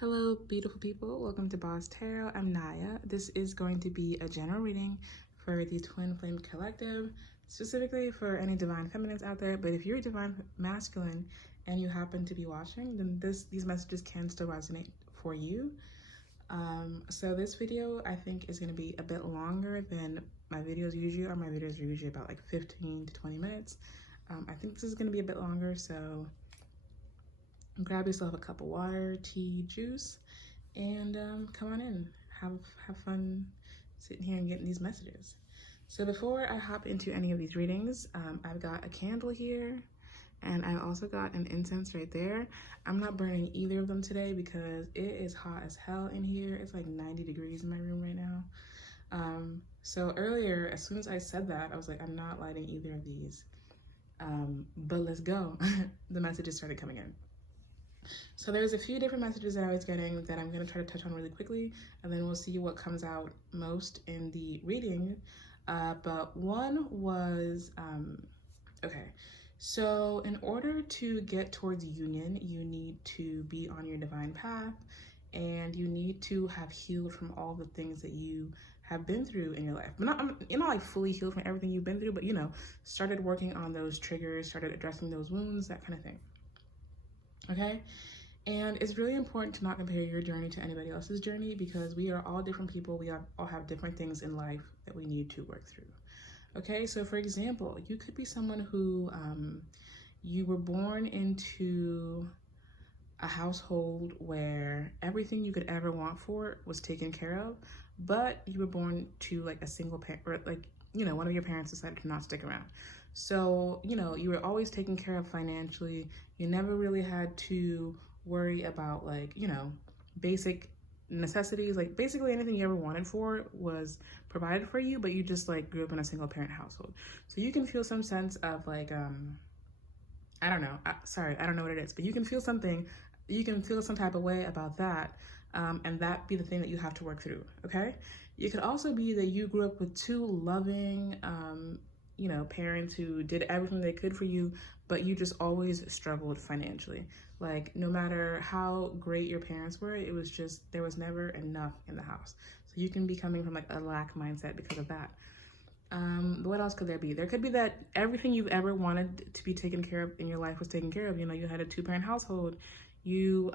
Hello, beautiful people. Welcome to Boss Tarot. I'm Naya. This is going to be a general reading for the Twin Flame Collective, specifically for any divine feminines out there. But if you're a divine masculine and you happen to be watching, then these messages can still resonate for you. So this video, I think, is going to be a bit longer than my videos usually are. My videos are usually about like 15 to 20 minutes. I think this is going to be a bit longer, so grab yourself a cup of water, tea, juice, and come on in. Have fun sitting here and getting these messages. So before I hop into any of these readings, I've got a candle here, and I also got an incense right there. I'm not burning either of them today because it is hot as hell in here. It's like 90 degrees in my room right now. So earlier, as soon as I said that, I was like, I'm not lighting either of these. But let's go. The messages started coming in. So there's a few different messages that I was getting that I'm going to try to touch on really quickly, and then we'll see what comes out most in the reading. But one was, okay, so in order to get towards union, you need to be on your divine path, and you need to have healed from all the things that you have been through in your life. You're not like fully healed from everything you've been through, but started working on those triggers, started addressing those wounds, that kind of thing. Okay, and it's really important to not compare your journey to anybody else's journey because we are all different people. We all have different things in life that we need to work through. Okay, so for example, you could be someone who you were born into a household where everything you could ever want for was taken care of, but you were born to like a single parent, or like, one of your parents decided to not stick around. So, you were always taken care of financially. You never really had to worry about like, basic necessities. Like basically anything you ever wanted for was provided for you, but you just like grew up in a single parent household. So you can feel some sense of like, I don't know. Sorry, I don't know what it is, but you can feel something. You can feel some type of way about that, and that be the thing that you have to work through, okay? It could also be that you grew up with two loving, parents who did everything they could for you, but you just always struggled financially. Like, no matter how great your parents were, it was just, there was never enough in the house. So you can be coming from like a lack mindset because of that. What else could there be? There could be that everything you've ever wanted to be taken care of in your life was taken care of. You had a two-parent household. You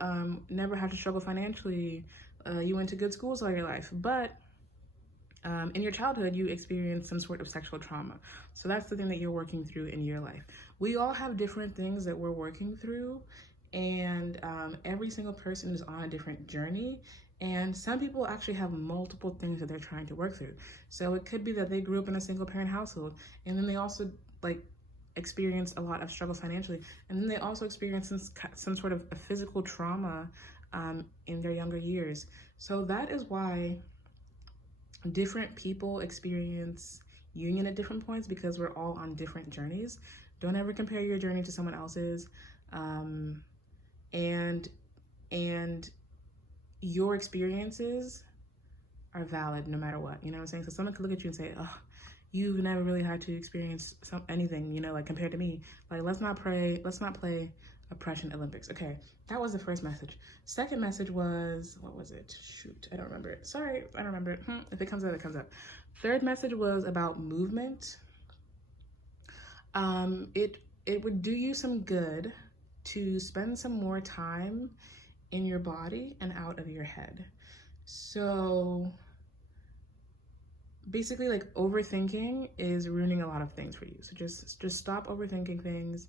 never had to struggle financially. You went to good schools all your life. But in your childhood, you experienced some sort of sexual trauma. So that's the thing that you're working through in your life. We all have different things that we're working through. And every single person is on a different journey. And some people actually have multiple things that they're trying to work through. So it could be that they grew up in a single parent household, and then they also like experience a lot of struggle financially. And then they also experience some sort of a physical trauma in their younger years. So that is why different people experience union at different points, because we're all on different journeys. Don't ever compare your journey to someone else's. And your experiences are valid no matter what, you know what I'm saying? So someone could look at you and say, oh, you've never really had to experience anything, like compared to me. Like, let's not play oppression Olympics. Okay, that was the first message. Second message was, what was it? Shoot, I don't remember it. Sorry, I don't remember it. If it comes up, it comes up. Third message was about movement. It would do you some good to spend some more time in your body and out of your head. So basically, like, overthinking is ruining a lot of things for you. So just stop overthinking things.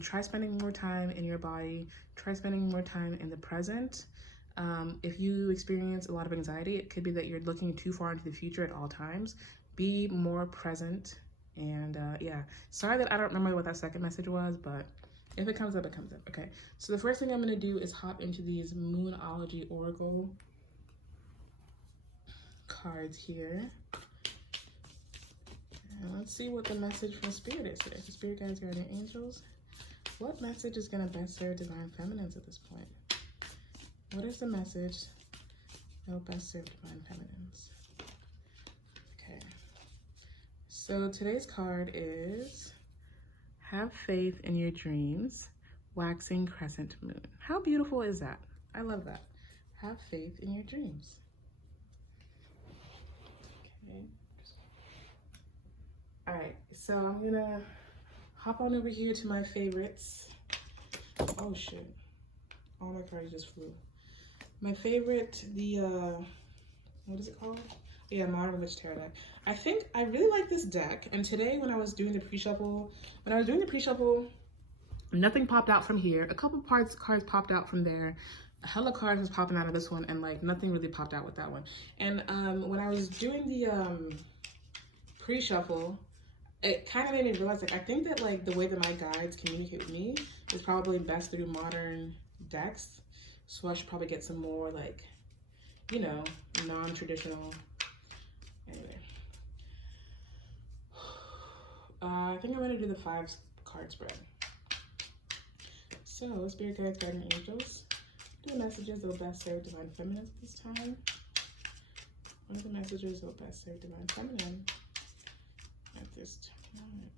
Try spending more time in your body. Try spending more time in the present. If you experience a lot of anxiety, it could be that you're looking too far into the future at all times. Be more present. And yeah, sorry that I don't remember what that second message was, but if it comes up, it comes up. Okay, so the first thing I'm going to do is hop into these Moonology Oracle cards here. And let's see what the message from Spirit is today. So Spirit Guides, Guardian Angels. What message is going to best serve Divine Feminines at this point? What is the message that will best serve Divine Feminines? Okay. So today's card is Have Faith in Your Dreams, Waxing Crescent Moon. How beautiful is that? I love that. Have faith in your dreams. Okay. All right, so I'm gonna hop on over here to my favorites. Oh shit, all my cards just flew. My favorite, what is it called? Yeah, Modern Witch Tarot deck. I think I really like this deck. And today when I was doing the pre-shuffle, nothing popped out from here. A couple cards popped out from there. A hella cards was popping out of this one, and like nothing really popped out with that one. And when I was doing the pre-shuffle, it kind of made me realize, like, I think that like the way that my guides communicate with me is probably best through modern decks. So I should probably get some more, like, you know, non-traditional. Anyway, I think I'm gonna do the 5-card spread. So, Spirit Guides, Guardian Angels, what are the messages that will best serve Divine Feminine at this time? What are the messages that will best serve Divine Feminine at this time?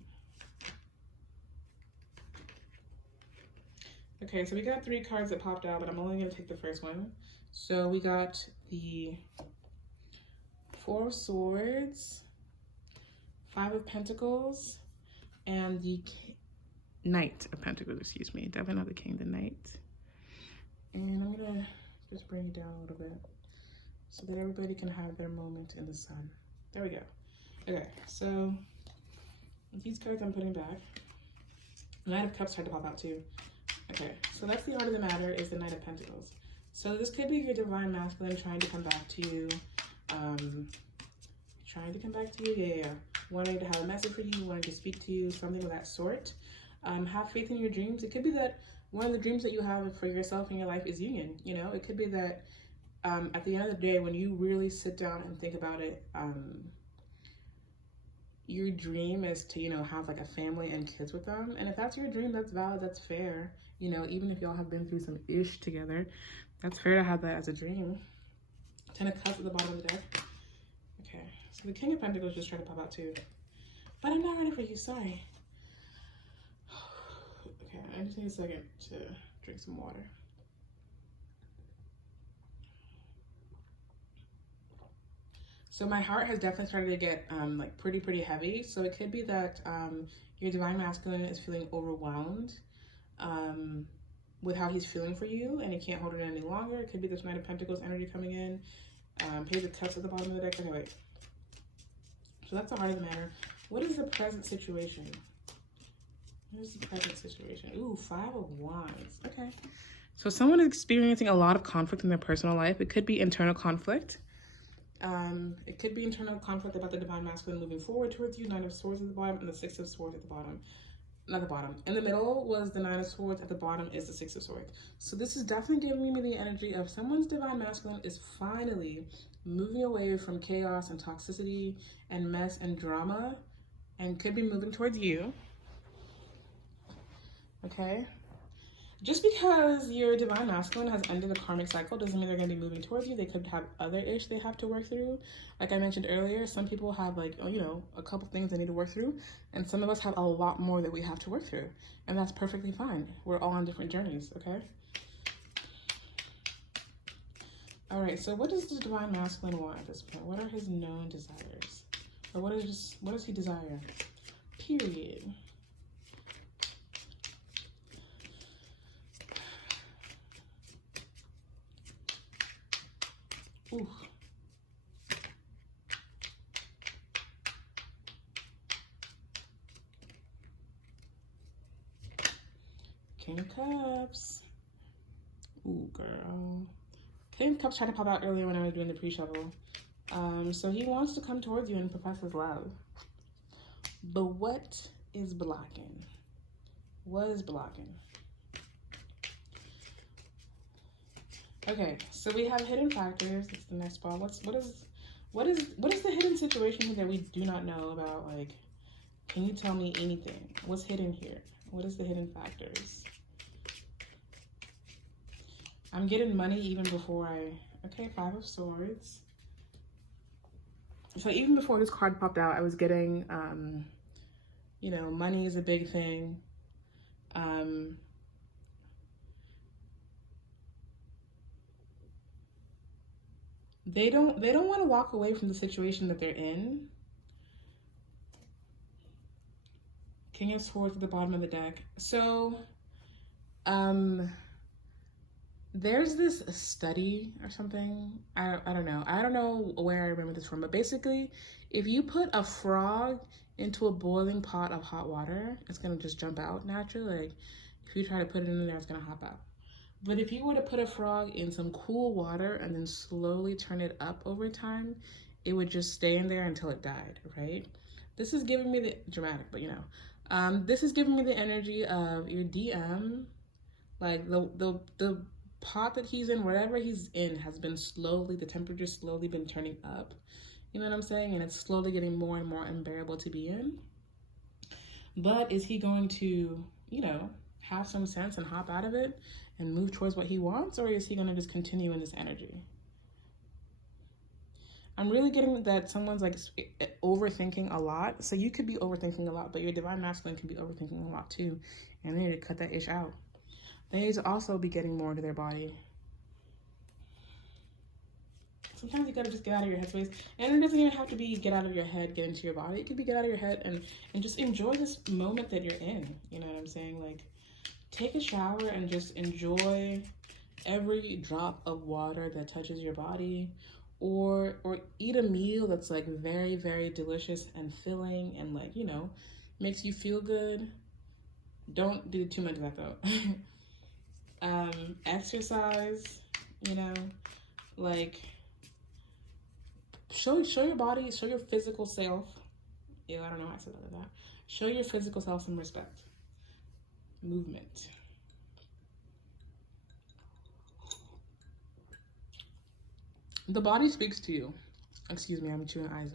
Okay, so we got 3 cards that popped out, but I'm only going to take the first one. So we got the 4 of Swords, 5 of Pentacles, and the Knight of Pentacles, excuse me. Definitely not the King, the Knight. And I'm going to just bring it down a little bit so that everybody can have their moment in the sun. There we go. Okay, so these cards I'm putting back. Knight of Cups tried to pop out too. Okay, so that's the heart of the matter, is the Knight of Pentacles. So this could be your Divine Masculine trying to come back to you. Yeah. Wanting to have a message for you, wanting to speak to you, something of that sort. Have faith in your dreams. It could be that one of the dreams that you have for yourself in your life is union. You know, it could be that at the end of the day, when you really sit down and think about it, your dream is to, you know, have like a family and kids with them. And if that's your dream, that's valid, that's fair. You know, even if y'all have been through some ish together, that's fair to have that as a dream. 10 of Cups at the bottom of the deck. Okay, so the King of Pentacles just tried to pop out too. But I'm not ready for you, sorry. Okay, I just need a second to drink some water. So my heart has definitely started to get like pretty heavy. So it could be that your Divine Masculine is feeling overwhelmed with how he's feeling for you, and he can't hold it any longer. It could be this Knight of Pentacles energy coming in. Page of Cups at the bottom of the deck. Anyway, so that's the heart of the matter. What is the present situation? What is the present situation? Ooh, 5 of Wands. Okay. So someone is experiencing a lot of conflict in their personal life. It could be internal conflict. It could be internal conflict about the Divine Masculine moving forward towards you. 9 of Swords at the bottom and the 6 of Swords at the bottom. Not the bottom. In the middle was the 9 of Swords. At the bottom is the 6 of Swords. So this is definitely giving me the energy of someone's Divine Masculine is finally moving away from chaos and toxicity and mess and drama, and could be moving towards you. Okay? Just because your Divine Masculine has ended a karmic cycle doesn't mean they're going to be moving towards you. They could have other ish they have to work through. Like I mentioned earlier, some people have, like, you know, a couple things they need to work through, and some of us have a lot more that we have to work through, and that's perfectly fine. We're all on different journeys, okay? All right, so what does the Divine Masculine want at this point? What are his known desires? Or what does he desire? Period. Ooh. King of Cups. Ooh, girl. King of Cups tried to pop out earlier when I was doing the pre-shuffle. So he wants to come towards you and profess his love. But what is blocking? What is blocking? Okay, so we have hidden factors. That's the next part. What is the hidden situation here that we do not know about? Like, can you tell me anything? What's hidden here? What is the hidden factors? I'm getting money even before okay, 5 of Swords. So even before this card popped out, I was getting, you know, money is a big thing. They don't want to walk away from the situation that they're in. King of Swords at the bottom of the deck. So, there's this study or something. I don't know. I don't know where I remember this from, but basically, if you put a frog into a boiling pot of hot water, it's gonna just jump out naturally. Like, if you try to put it in there, it's gonna hop out. But if you were to put a frog in some cool water and then slowly turn it up over time, it would just stay in there until it died, right? This is giving me the, dramatic, but you know, this is giving me the energy of your DM, like the pot that he's in, whatever he's in, has been slowly, the temperature's slowly been turning up. You know what I'm saying? And it's slowly getting more and more unbearable to be in. But is he going to, you know, have some sense and hop out of it and move towards what he wants, or is he going to just continue in this energy? I'm really getting that someone's like overthinking a lot. So you could be overthinking a lot, but your divine masculine can be overthinking a lot too. And they need to cut that ish out. They need to also be getting more into their body. Sometimes you gotta just get out of your headspace. And it doesn't even have to be get out of your head, get into your body. It could be get out of your head and just enjoy this moment that you're in. You know what I'm saying? Like, take a shower and just enjoy every drop of water that touches your body, or eat a meal that's like very, very delicious and filling and, like, you know, makes you feel good. Don't do too much of that though. Exercise, you know, like show your body, show your physical self. Ew, I don't know how I said that. Show your physical self some respect. Movement. The body speaks to you. Excuse me, I'm chewing eyes.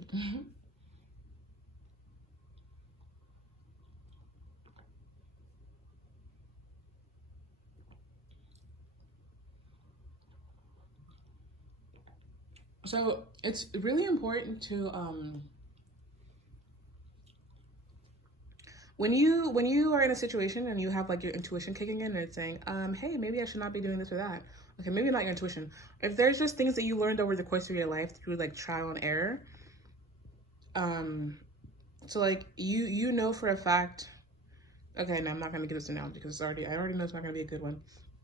So it's really important to when you are in a situation and you have like your intuition kicking in and it's saying, hey, maybe I should not be doing this or that. Okay, maybe not your intuition. If there's just things that you learned over the course of your life through like trial and error, so like you know for a fact. Okay, no, I'm not gonna give this analogy because I already know it's not gonna be a good one.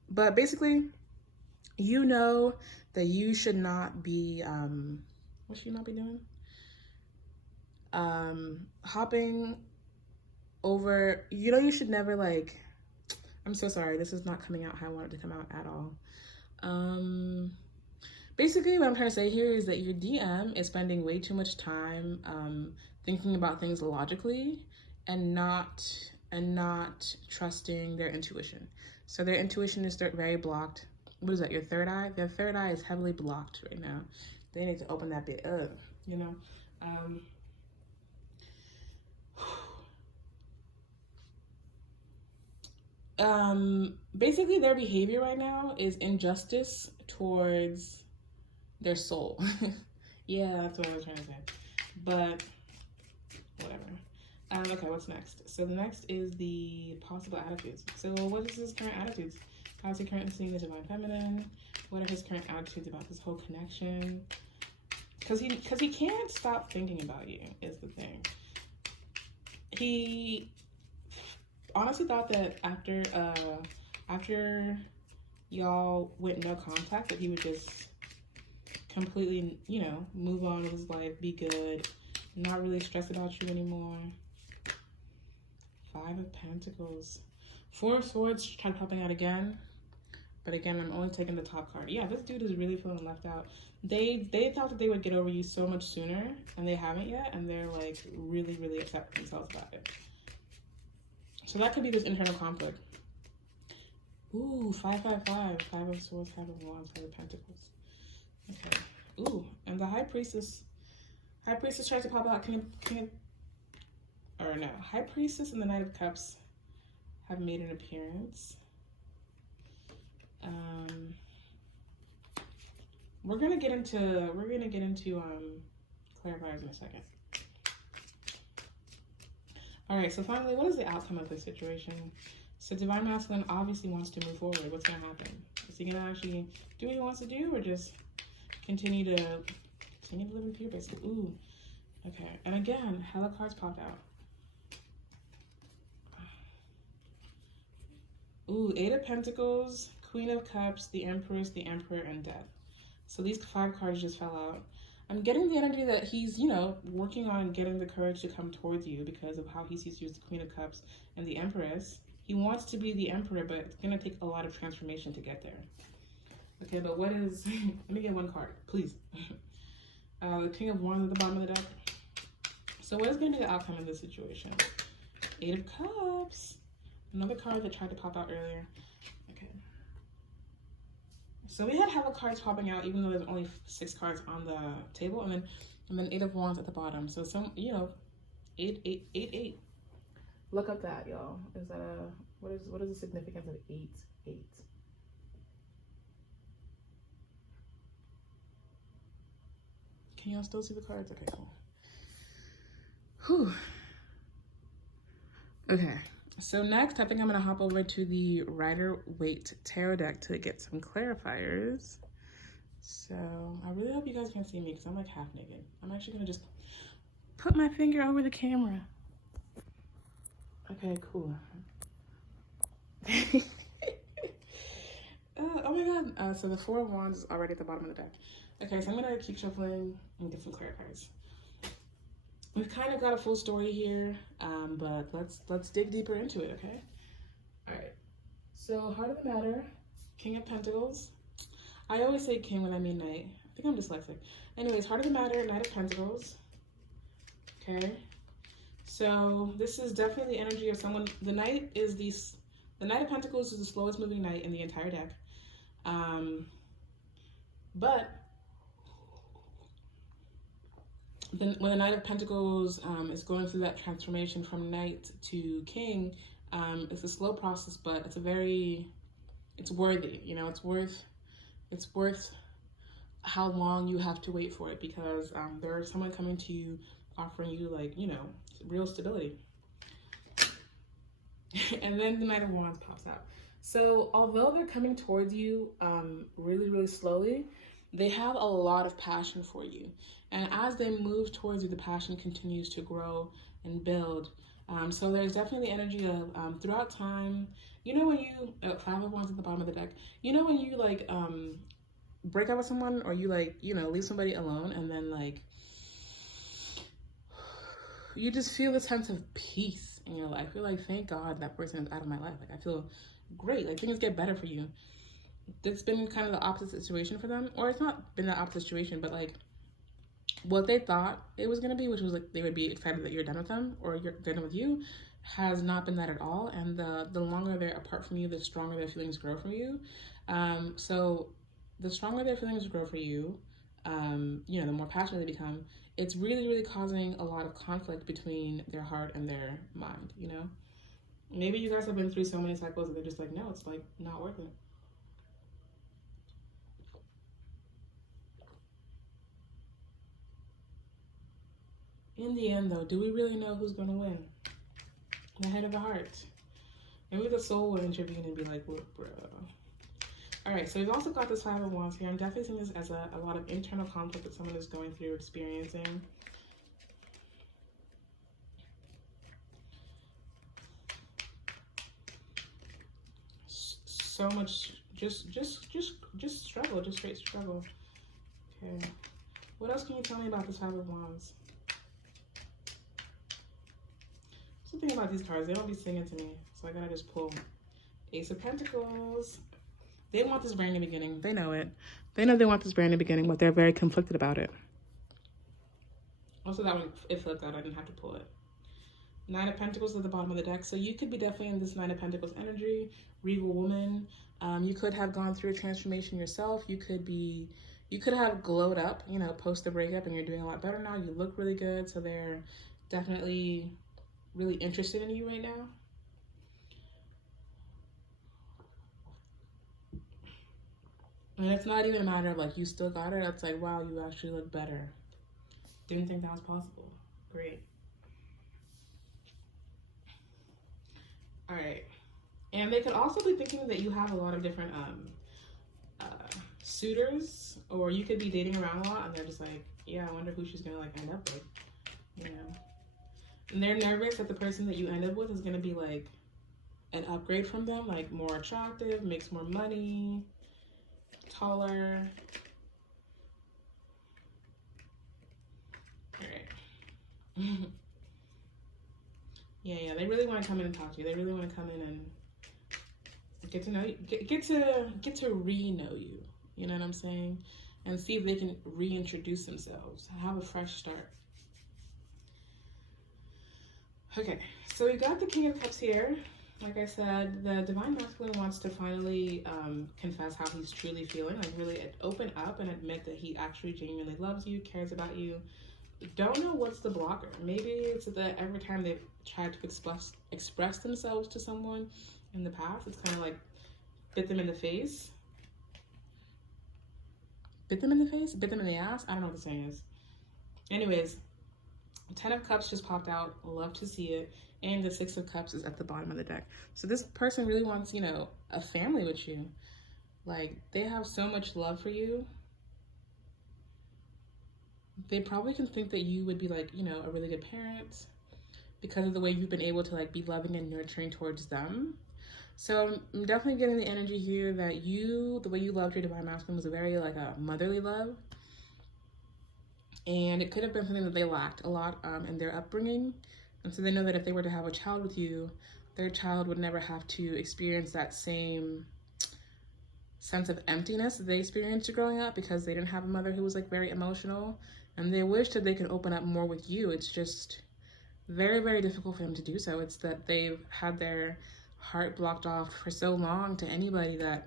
But basically, you know that you should not be what should you not be doing? Hopping over, you know, you should never like, I'm so sorry, this is not coming out how I want it to come out at all. Basically what I'm trying to say here is that your DM is spending way too much time thinking about things logically and not trusting their intuition. So their intuition is very blocked. What is that, your third eye? Their third eye is heavily blocked right now. They need to open that bit up, you know? Basically their behavior right now is injustice towards their soul. Yeah, that's what I was trying to say. But whatever. Okay, what's next? So the next is the possible attitudes. So what is his current attitudes? How's he currently seeing the divine feminine? What are his current attitudes about this whole connection? Because he can't stop thinking about you is the thing. He honestly thought that after y'all went no contact that he would just completely, you know, move on with his life, be good, not really stress about you anymore. 5 of Pentacles. 4 of Swords tried popping out again. But again, I'm only taking the top card. Yeah, this dude is really feeling left out. They thought that they would get over you so much sooner, and they haven't yet, and they're like really, really upset with themselves about it. So that could be this internal conflict. Ooh, 5, 5, 5. 5 of Swords, 5 of Wands, 5 of Pentacles. Okay. Ooh, and the High Priestess. High Priestess tries to pop out. Or no. High Priestess and the Knight of Cups have made an appearance. We're gonna get into clarifiers in a second. All right, so finally, what is the outcome of this situation? So divine masculine obviously wants to move forward. What's gonna happen? Is he gonna actually do what he wants to do, or just continue to live in fear, basically. Ooh, okay. And again, hella cards popped out. Ooh, Eight of Pentacles, Queen of Cups, the Empress, the Emperor, and Death. So these 5 cards just fell out. I'm getting the energy that he's, you know, working on getting the courage to come towards you because of how he sees you as the Queen of Cups and the Empress. He wants to be the Emperor, but it's going to take a lot of transformation to get there. Okay, but what is... Let me get one card, please. The King of Wands at the bottom of the deck. So what is going to be the outcome of this situation? Eight of Cups. Another card that tried to pop out earlier. Okay. So we had hella cards popping out, even though there's only 6 cards on the table, and then Eight of Wands at the bottom. So some, you know, 8, 8, 8, 8. Look up that, y'all. Is that a what is the significance of 8, 8? Can y'all still see the cards? Okay, cool. Whew. Okay. So next, I think I'm going to hop over to the Rider-Waite Tarot deck to get some clarifiers. So I really hope you guys can see me because I'm like half naked. I'm actually going to just put my finger over the camera. Okay, cool. Oh my god. So the Four of Wands is already at the bottom of the deck. Okay, so I'm going to keep shuffling and get some clarifiers. We've kind of got a full story here, but let's dig deeper into it, okay? All right. So Heart of the Matter, King of Pentacles. I always say king when I mean knight. I think I'm dyslexic. Anyways, Heart of the Matter, Knight of Pentacles. Okay. So this is definitely the energy of someone. The Knight of Pentacles is the slowest moving knight in the entire deck. But then when the Knight of Pentacles is going through that transformation from knight to king, it's a slow process, but it's worthy, you know, it's worth how long you have to wait for it, because there's someone coming to you offering you, like, you know, real stability. And then the Knight of Wands pops out. So although they're coming towards you really, really slowly, they have a lot of passion for you. And as they move towards you, the passion continues to grow and build. So there's definitely the energy of throughout time, you know, when you, 5 of Wands at the bottom of the deck, you know, when you like break up with someone, or you like, you know, leave somebody alone, and then like, you just feel this sense of peace in your life. You're like, thank God that person is out of my life. Like, I feel great, like things get better for you. It's been kind of the opposite situation for them, or it's not been the opposite situation, but like what they thought it was going to be, which was like they would be excited that you're done with them or you're done with you, has not been that at all. And the longer they're apart from you, the stronger their feelings grow from you. So the stronger their feelings grow for you, you know, the more passionate they become. It's really, really causing a lot of conflict between their heart and their mind, you know? Maybe you guys have been through so many cycles that they're just like, no, it's like not worth it. In the end, though, do we really know who's going to win? The head of the heart. Maybe the soul will intervene and be like, look, bro. All right, so we've also got this 5 of Wands here. I'm definitely seeing this as a lot of internal conflict that someone is going through, experiencing. So much, just struggle, just straight struggle. Okay. What else can you tell me about this 5 of Wands? Something about these cards, they don't be singing to me, so I gotta just pull. Ace of Pentacles. They want this brand new beginning. They know it. They know they want this brand new beginning, but they're very conflicted about it. Also, that one, it flipped out. I didn't have to pull it. Nine of Pentacles at the bottom of the deck. So you could be definitely in this Nine of Pentacles energy. Regal woman. You could have gone through a transformation yourself. You could have glowed up, you know, post the breakup, and you're doing a lot better now. You look really good. So they're definitely really interested in you right now. And it's not even a matter of like, you still got it. It's like, wow, you actually look better. Didn't think that was possible. Great. All right. And they could also be thinking that you have a lot of different suitors, or you could be dating around a lot and they're just like, yeah, I wonder who she's gonna like end up with, you know. And they're nervous that the person that you end up with is gonna be like an upgrade from them, like more attractive, makes more money, taller. All right. Yeah, they really want to come in and talk to you. They really want to come in and get to know you, get to re-know you. You know what I'm saying? And see if they can reintroduce themselves, have a fresh start. Okay, so we got the King of Cups here. Like I said, the Divine Masculine wants to finally confess how he's truly feeling, like really open up and admit that he actually genuinely loves you, cares about you. Don't know what's the blocker. Maybe it's that every time they've tried to express themselves to someone in the past, it's kind of like bit them in the face. Bit them in the face? Bit them in the ass? I don't know what the saying is. Anyways, 10 of Cups just popped out. Love to see it. And the 6 of Cups is at the bottom of the deck. So this person really wants, you know, a family with you. Like, they have so much love for you. They probably can think that you would be like, you know, a really good parent because of the way you've been able to like be loving and nurturing towards them. So I'm definitely getting the energy here that the way you loved your Divine Masculine was a very like a motherly love. And it could have been something that they lacked a lot in their upbringing. And so they know that if they were to have a child with you, their child would never have to experience that same sense of emptiness that they experienced growing up because they didn't have a mother who was like very emotional. And they wish that they could open up more with you. It's just very, very difficult for them to do so. It's that they've had their heart blocked off for so long to anybody that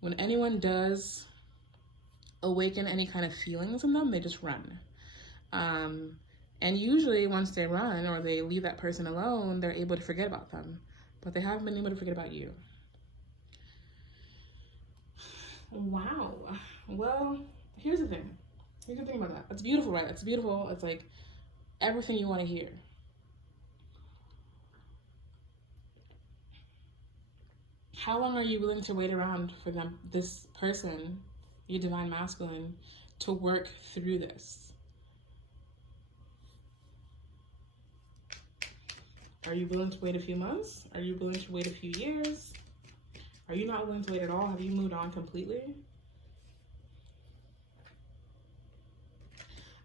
when anyone does awaken any kind of feelings in them, they just run. And usually once they run or they leave that person alone, they're able to forget about them. But they haven't been able to forget about you. Wow. Well, here's the thing. Here's the thing about that. It's beautiful, right? It's beautiful. It's like everything you want to hear. How long are you willing to wait around for this person, your Divine Masculine, to work through this? Are you willing to wait a few months? Are you willing to wait a few years? Are you not willing to wait at all? Have you moved on completely?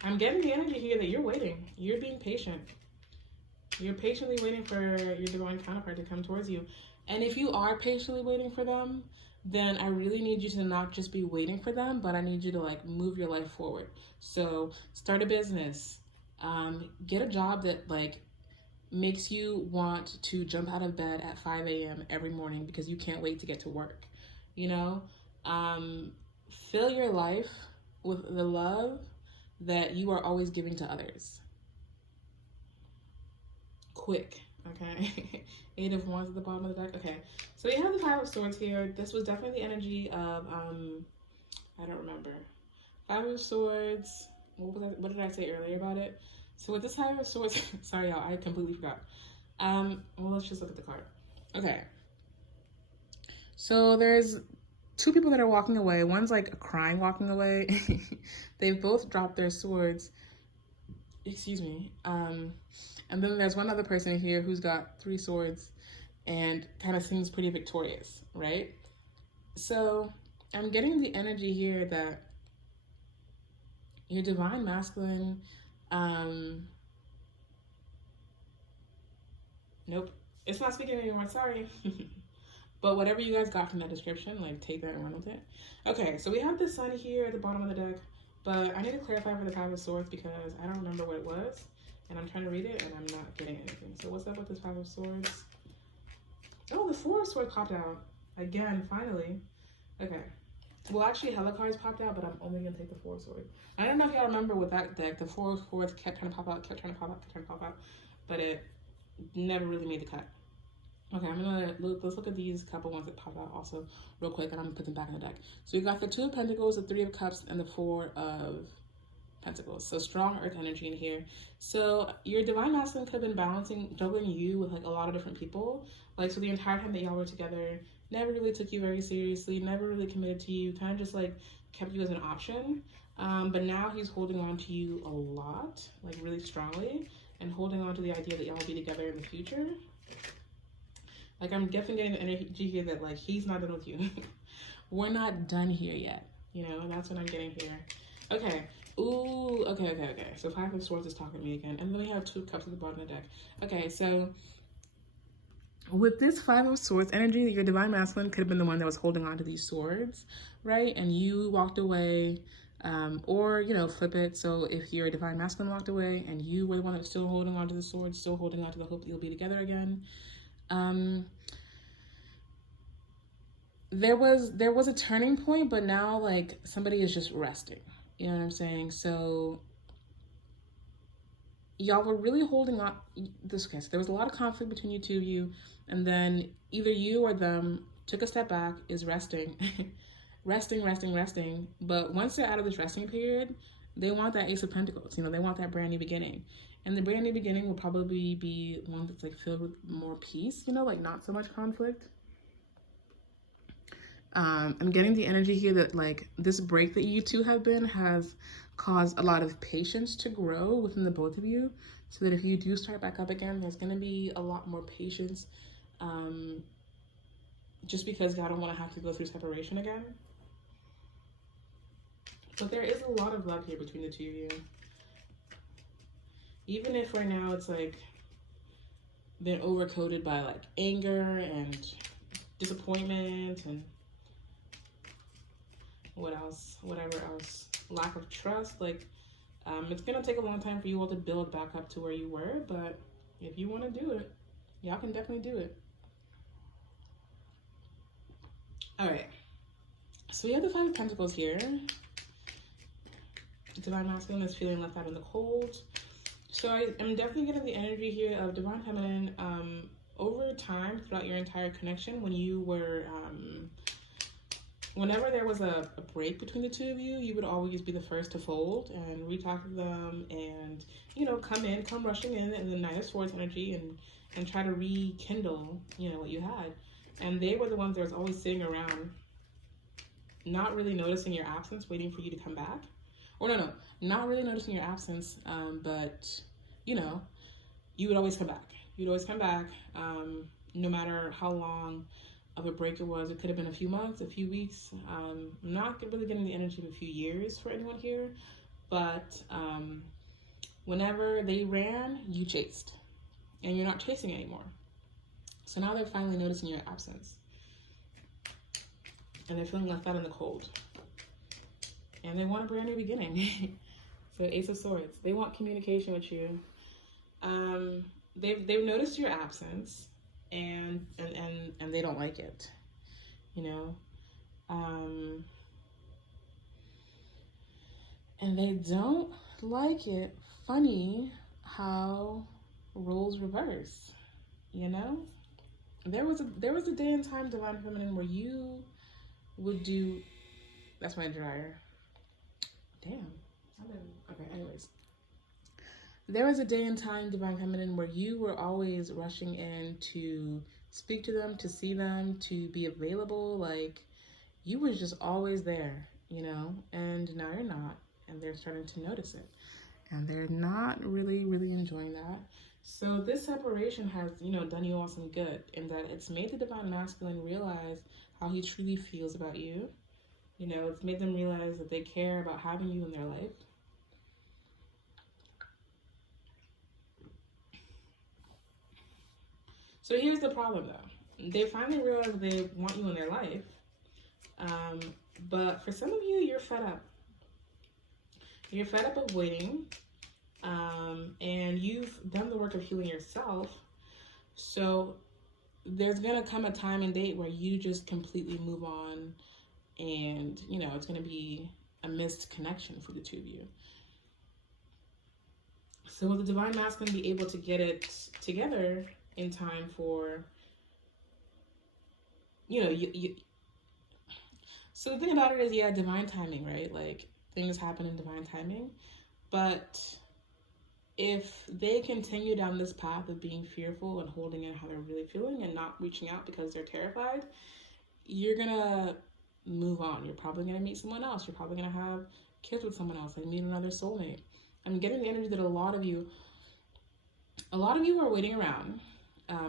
I'm getting the energy here that you're waiting. You're being patient. You're patiently waiting for your divine counterpart to come towards you. And if you are patiently waiting for them, then I really need you to not just be waiting for them, but I need you to like move your life forward. So start a business, get a job that like makes you want to jump out of bed at 5 a.m. every morning because you can't wait to get to work. You know, fill your life with the love that you are always giving to others. Quick, okay? 8 of Wands at the bottom of the deck. Okay, so we have the 5 of Swords here. This was definitely the energy of, I don't remember. 5 of Swords, what did I say earlier about it? So with this 5 of Swords, sorry y'all, I completely forgot. Well, let's just look at the card. Okay. So there's 2 people that are walking away. One's like crying walking away. They've both dropped their swords. Excuse me. And then there's one other person here who's got 3 swords and kind of seems pretty victorious, right? So I'm getting the energy here that your Divine Masculine, nope, it's not speaking anymore, sorry. But whatever you guys got from that description, like take that and run with it. Okay, so we have the Sun here at the bottom of the deck, but I need to clarify for the 5 of Swords because I don't remember what it was, and I'm trying to read it and I'm not getting anything. So what's up with this 5 of Swords? Oh, the 4 of Swords popped out again, finally. Okay. Well, actually, hella cards popped out, but I'm only gonna take the 4 of Swords. I don't know if y'all remember with that deck, the 4 of Swords kept trying to pop out, kept trying to pop out, kept trying to pop out, but it never really made the cut. Okay, let's look at these couple ones that pop out also real quick, and I'm gonna put them back in the deck. So we got the 2 of Pentacles, the 3 of Cups, and the 4 of Pentacles. So strong earth energy in here. So your Divine Masculine could have been juggling you with like a lot of different people. Like, so the entire time that y'all were together, never really took you very seriously, never really committed to you, kind of just like kept you as an option. But now he's holding on to you a lot, like really strongly, and holding on to the idea that y'all will be together in the future. Like, I'm definitely getting the energy here that, like, he's not done with you. We're not done here yet. You know, that's what I'm getting here. Okay. Ooh, okay. So 5 of Swords is talking to me again. And then we have 2 Cups at the bottom of the deck. Okay, so with this 5 of Swords energy, your divine masculine could have been the one that was holding on to these swords, right? And you walked away, or, you know, flip it. So if your divine masculine walked away and you were the one that's still holding on to the sword, still holding on to the hope that you'll be together again, there was a turning point, but now, like, somebody is just resting. You know what I'm saying? So y'all were really holding on this case. There was a lot of conflict between you two of you, and then either you or them took a step back, is resting, resting. But once they're out of this resting period, they want that Ace of Pentacles. You know, they want that brand new beginning. And the brand new beginning will probably be one that's like filled with more peace, you know, like not so much conflict. I'm getting the energy here that, like, this break that you two have been has caused a lot of patience to grow within the both of you, so that if you do start back up again, there's going to be a lot more patience, just because y'all don't want to have to go through separation again. But there is a lot of love here between the two of you. Even if right now it's like been overcoated by like anger and disappointment and whatever else, lack of trust, like, it's gonna take a long time for you all to build back up to where you were, but if you want to do it, y'all can definitely do it. All right, so we have the 5 of Pentacles here. Divine masculine is feeling left out in the cold. So I'm definitely getting the energy here of divine feminine, over time throughout your entire connection, when you were whenever there was a break between the two of you, you would always be the first to fold and re-talk to them and, you know, come rushing in the Knight of Swords energy and try to rekindle, you know, what you had. And they were the ones that was always sitting around, not really noticing your absence, waiting for you to come back. Or no, not really noticing your absence, but, you know, you would always come back. You'd always come back, no matter how long of a break it was. It could have been a few months, a few weeks. I'm not really getting the energy of a few years for anyone here, but whenever they ran, you chased, and you're not chasing anymore. So now they're finally noticing your absence, and they're feeling left out in the cold, and they want a brand new beginning. So Ace of Swords, they want communication with you. They've noticed your absence, and they don't like it, you know. And they don't like it. Funny how roles reverse, you know. There was a day and time, divine feminine, where you would do. That's my dryer. Damn. Okay. Anyways. There was a day and time, divine feminine, where you were always rushing in to speak to them, to see them, to be available. Like, you were just always there, you know, and now you're not, and they're starting to notice it, and they're not really enjoying that. So this separation has, you know, done you all some good, in that it's made the divine masculine realize how he truly feels about you. You know, it's made them realize that they care about having you in their life. So here's the problem, though. They finally realize they want you in their life, but for some of you, you're fed up. You're fed up of waiting, and you've done the work of healing yourself. So there's gonna come a time and date where you just completely move on, and, you know, it's gonna be a missed connection for the two of you. So will the divine masculine be able to get it together in time for, you know, so the thing about it is, yeah, divine timing, right? Like, things happen in divine timing, but if they continue down this path of being fearful and holding in how they're really feeling and not reaching out because they're terrified, you're gonna move on. You're probably going to meet someone else. You're probably going to have kids with someone else, like meet another soulmate. I'm getting the energy that a lot of you are waiting around.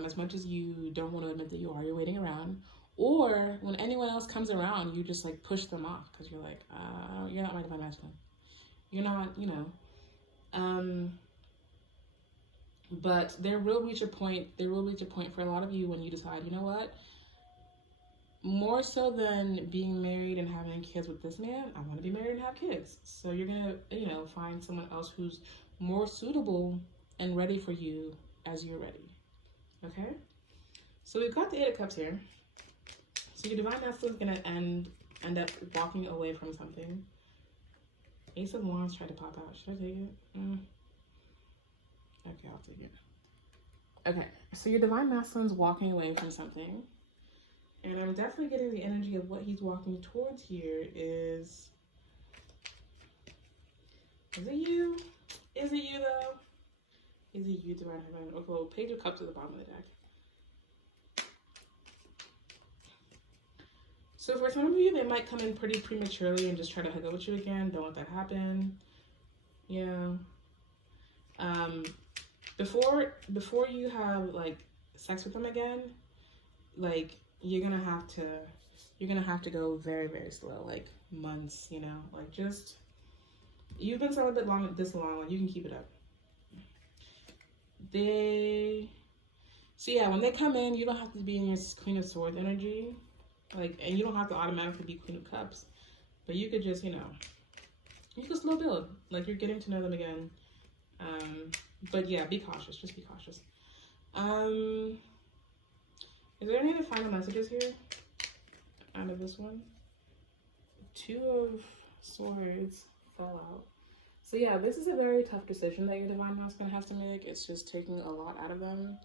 As much as you don't want to admit that you're waiting around. Or when anyone else comes around, you just like push them off because you're like, you're not my divine masculine. You're not, you know. But there will reach a point for a lot of you when you decide, you know what? More so than being married and having kids with this man, I want to be married and have kids. So you're going to, you know, find someone else who's more suitable and ready for you as you're ready. Okay? So we've got the Eight of Cups here. So your divine masculine is going to end up walking away from something. Ace of Wands tried to pop out. Should I take it? Okay, I'll take it. Okay, so your divine masculine's walking away from something. And I'm definitely getting the energy of what he's walking towards here is it you? Is it you, though? Is it you, divine feminine? Okay, well, Page of Cups at the bottom of the deck. So for some of you, they might come in pretty prematurely and just try to hook up with you again. Don't let that happen. Yeah. Before you have like sex with them again, like you're gonna have to go very, very slow, like months, you know, like just you've been celibate this long, like you can keep it up. So yeah, when they come in, you don't have to be in your Queen of Swords energy. Like, and you don't have to automatically be Queen of Cups, but you could just, you know, you can slow build. Like, you're getting to know them again. But yeah, be cautious. Just be cautious. Is there any other final messages here out of this one? Two of Swords fell out. So yeah, this is a very tough decision that your divine masculine has to make. It's just taking a lot out of them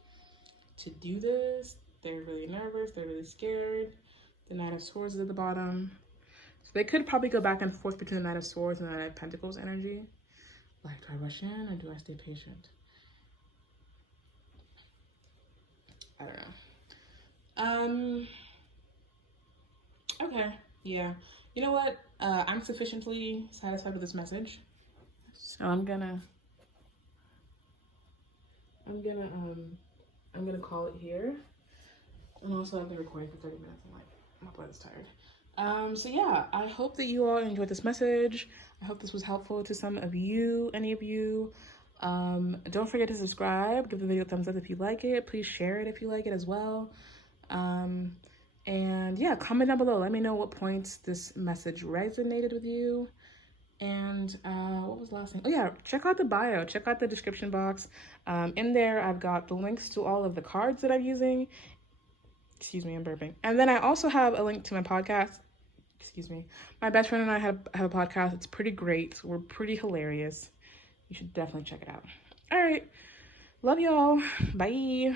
to do this. They're really nervous. They're really scared. The Knight of Swords is at the bottom. So they could probably go back and forth between the Knight of Swords and the Knight of Pentacles energy. Like, do I rush in or do I stay patient? I don't know. Okay, yeah. You know what? I'm sufficiently satisfied with this message. So I'm gonna call it here. And also I've been recording for 30 minutes. I'm like, my blood is tired. So yeah, I hope that you all enjoyed this message. I hope this was helpful to some of you, any of you. Don't forget to subscribe, give the video a thumbs up if you like it. Please share it if you like it as well. And yeah, comment down below. Let me know what points this message resonated with you. And what was the last thing? Oh yeah, check out the bio, check out the description box. In there, I've got the links to all of the cards that I'm using. Excuse me, I'm burping. And then I also have a link to my podcast. Excuse me. My best friend and I have a podcast. It's pretty great. We're pretty hilarious. You should definitely check it out. All right. Love y'all. Bye.